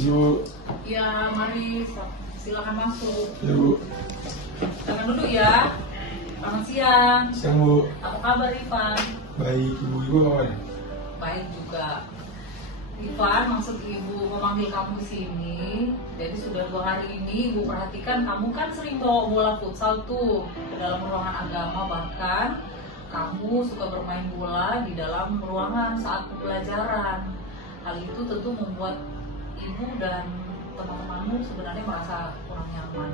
Ibu. Ya, mari silakan masuk. Ya, Bu. Silakan duduk ya. Selamat siang. Siang, Bu. Apa kabar Ivan? Baik, Ibu apa ya? Baik juga. Ivan, maksud Ibu memanggil kamu ke sini. Jadi sudah 2 hari ini Ibu perhatikan kamu kan sering bawa bola futsal tuh ke dalam ruangan agama, bahkan kamu suka bermain bola di dalam ruangan saat pembelajaran. Hal itu tentu membuat Ibu dan teman-temanmu sebenarnya merasa kurang nyaman.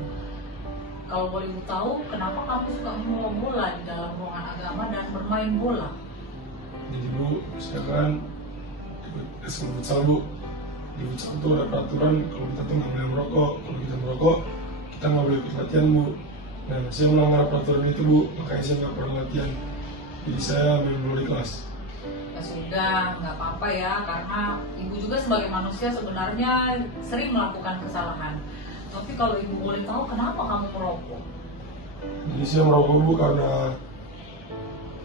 Kalau boleh Ibu tahu, kenapa kamu suka membawa bola di dalam ruangan agama dan bermain bola? Jadi, Bu, saya kan ikut eskul futsal, Bu. Di futsal itu ada peraturan kalau kita tuh nggak boleh merokok. Kalau kita merokok, kita nggak boleh ikut latihan, Bu. Nah, saya melanggar peraturan itu, Bu. Makanya saya nggak pernah latihan. Jadi saya main bola di kelas. Ya sudah, nggak apa-apa ya, karena Ibu juga sebagai manusia sebenarnya sering melakukan kesalahan. Tapi kalau Ibu boleh tahu, kenapa kamu merokok? Jadi saya merokok, Bu, karena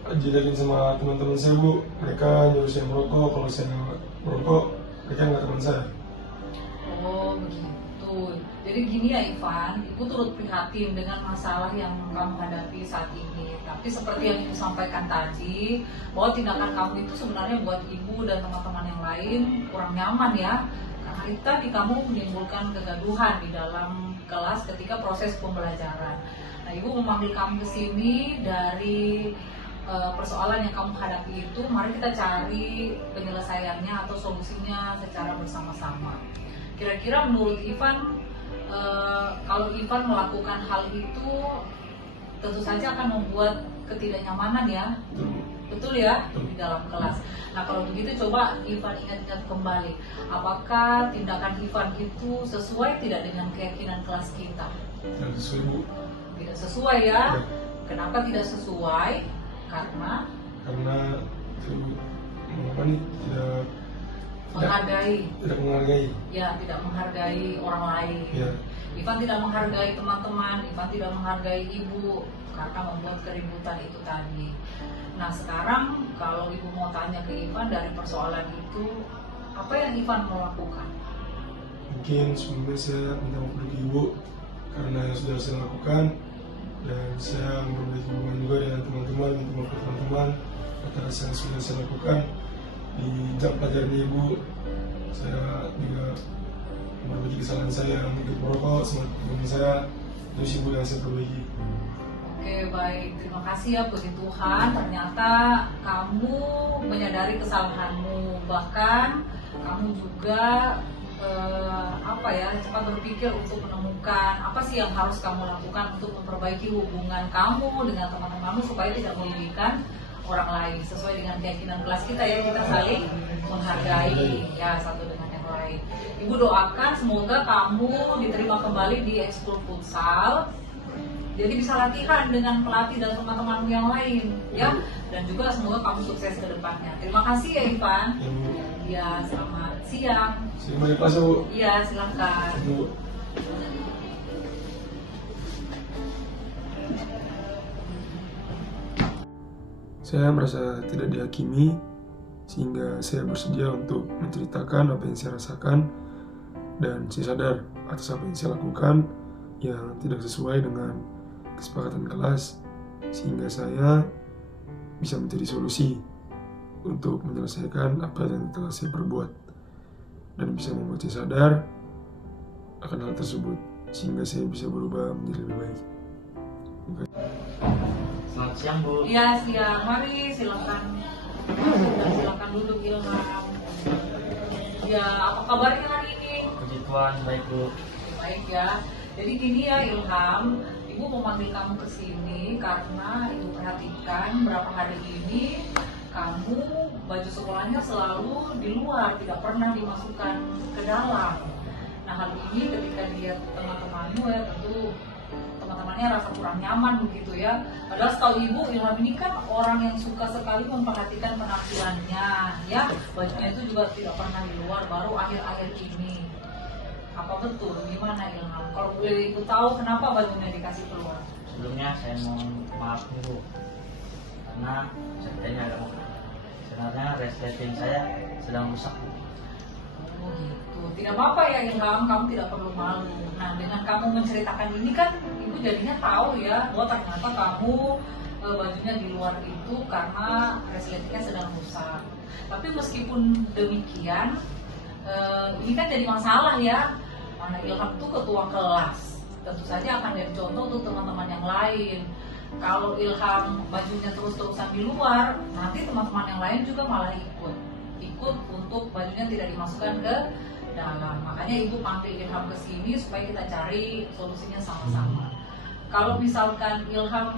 diajakin sama teman-teman saya, Bu. Mereka nyuruh saya merokok. Kalau saya nggak merokok, mereka nggak teman saya. Oh begitu. Jadi gini ya Ivan, Ibu turut prihatin dengan masalah yang kamu hadapi saat ini. Tapi seperti yang Ibu sampaikan tadi, bahwa tindakan kamu itu sebenarnya buat Ibu dan teman-teman yang lain kurang nyaman ya. Karena itu tadi kamu menimbulkan kegaduhan di dalam kelas ketika proses pembelajaran. Nah, Ibu memanggil kamu ke sini dari persoalan yang kamu hadapi itu. Mari kita cari penyelesaiannya atau solusinya secara bersama-sama. Kira-kira menurut Ivan, kalau Ivan melakukan hal itu tentu saja akan membuat ketidaknyamanan ya, betul ya, di dalam kelas. Nah kalau begitu coba Ivan ingat-ingat kembali, apakah tindakan Ivan itu sesuai tidak dengan keyakinan kelas kita? Tidak sesuai, Bu. Tidak sesuai ya. Kenapa tidak sesuai? Karena itu apa nih, tidak menghargai. Ya, tidak menghargai orang lain. Ya. Ivan tidak menghargai teman-teman, Ivan tidak menghargai Ibu karena membuat keributan itu tadi. Nah sekarang kalau Ibu mau tanya ke Ivan dari persoalan itu, apa yang Ivan mau lakukan? Mungkin sebelumnya saya minta maaf ke Ibu karena yang sudah saya lakukan, dan saya memperbaiki hubungan juga dengan teman-teman. Minta maaf ke teman-teman atas yang sudah saya lakukan di jam pelajaran Ibu. Saya juga memperbaiki kesalahan saya untuk merokok sama teman saya. Terus Ibu yang saya perbaiki. Oke baik, terima kasih ya puji Tuhan, ternyata kamu menyadari kesalahanmu, bahkan kamu juga cepat berpikir untuk menemukan apa sih yang harus kamu lakukan untuk memperbaiki hubungan kamu dengan teman-temanmu supaya tidak merugikan orang lain, sesuai dengan keyakinan kelas kita ya, kita saling menghargai ya satu dengan yang lain. Ibu doakan semoga kamu diterima kembali di ekskul futsal, jadi bisa latihan dengan pelatih dan teman-temanmu yang lain ya, dan juga semoga kamu sukses ke depannya. Terima kasih ya Ivan. Ya, selamat siang. Selamat di kelas, Bu. Iya, silakan. Bu. Saya merasa tidak dihakimi, sehingga saya bersedia untuk menceritakan apa yang saya rasakan, dan saya sadar atas apa yang saya lakukan yang tidak sesuai dengan kesepakatan kelas, sehingga saya bisa mencari solusi untuk menyelesaikan apa yang telah saya perbuat, dan bisa membuat saya sadar akan hal tersebut, sehingga saya bisa berubah menjadi lebih baik. Selamat siang, Bu. Iya, siang. Mari silakan. Silakan duduk Ilham. Ya, apa kabarnya hari ini? Puji Tuhan, baik, Bu. Baik ya. Jadi gini ya Ilham, Ibu memanggil kamu ke sini karena Ibu perhatikan berapa hari ini kamu baju sekolahnya selalu di luar, tidak pernah dimasukkan ke dalam. Nah hal ini ketika dilihat teman-temanmu ya tentu teman-temannya rasa kurang nyaman begitu ya. Padahal setahu Ibu, Ilham ini kan orang yang suka sekali memperhatikan penampilannya ya. Bajunya itu juga tidak pernah di luar, baru akhir-akhir ini. Apa betul? Gimana Ilham? Kalau boleh Ibu tahu kenapa bajunya dikasih keluar? Sebelumnya saya mohon maaf nih, Bu, karena ceritanya agak sebenarnya resleting saya sedang rusak, Bu. Oh gitu. Tidak apa-apa ya Ilham, kamu tidak perlu malu. Nah, dengan kamu menceritakan ini kan ibu jadinya tahu ya bahwa ternyata kamu bajunya di luar itu karena resletingnya sedang rusak. Tapi meskipun demikian, ini kan jadi masalah ya. Mana Ilham itu ketua kelas, tentu saja akan jadi contoh untuk teman-teman yang lain. Kalau Ilham bajunya terus-terusan di luar, nanti teman-teman yang lain juga malah ikut untuk bajunya tidak dimasukkan ke dalam. Makanya ibu panggil Ilham ke sini supaya kita cari solusinya sama-sama. Kalau misalkan Ilham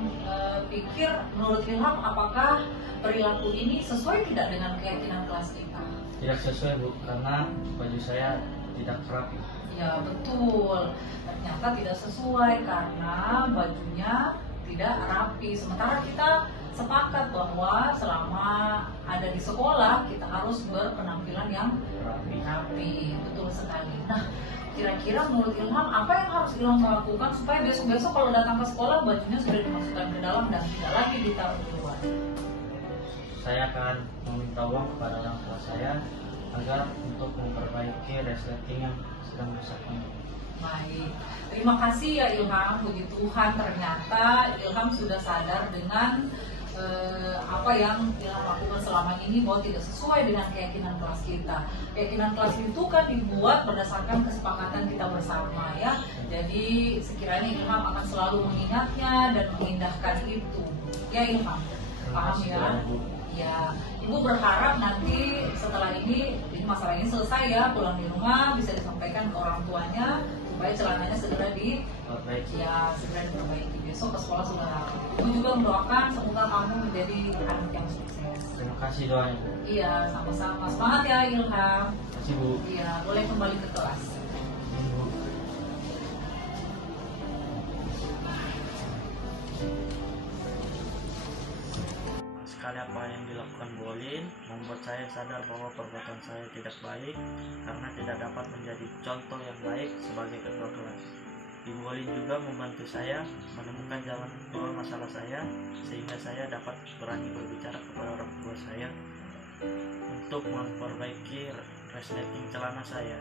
pikir, menurut Ilham apakah perilaku ini sesuai tidak dengan keyakinan kelas kita? Tidak sesuai Bu, karena baju saya tidak rapi. Ya betul, ternyata tidak sesuai karena bajunya tidak rapi. Sementara kita sepakat bahwa selama ada di sekolah kita harus berpenampilan yang rapi. Betul sekali. Nah, kira-kira menurut Ilham apa yang harus Ilham lakukan supaya besok-besok kalau datang ke sekolah bajunya sudah dimasukkan ke dalam dan tidak lagi ditaruh di luar? Saya akan meminta uang kepada orang tua saya agar untuk memperbaiki resleting yang sedang rusak ini. Baik, terima kasih ya Ilham. Puji Tuhan ternyata Ilham sudah sadar dengan apa yang Ilham lakukan selama ini bahwa tidak sesuai dengan keyakinan kelas kita. Keyakinan kelas itu kan dibuat berdasarkan kesepakatan kita bersama ya. Jadi sekiranya Ilham akan selalu mengingatnya dan mengindahkan itu. Ya Ilham, paham ya? Ya, Ibu berharap nanti setelah ini masalah ini selesai ya, pulang di rumah bisa disampaikan ke orang tuanya supaya celananya segera diperbaiki. Besok ke sekolah sudah rapi. Ibu juga mendoakan semoga kamu menjadi anak yang sukses. Terima kasih doanya Bu. Iya, sama-sama. Semangat ya Ilham. Terima kasih Bu. Iya, boleh kembali ke kelas. Sekali apa yang dilakukan Bu Olin membuat saya sadar bahwa perbuatan saya tidak baik karena tidak dapat menjadi contoh yang baik sebagai ketua kelas. Ibu Olin juga membantu saya menemukan jalan keluar masalah saya sehingga saya dapat berani berbicara kepada orang tua saya untuk memperbaiki resleting celana saya.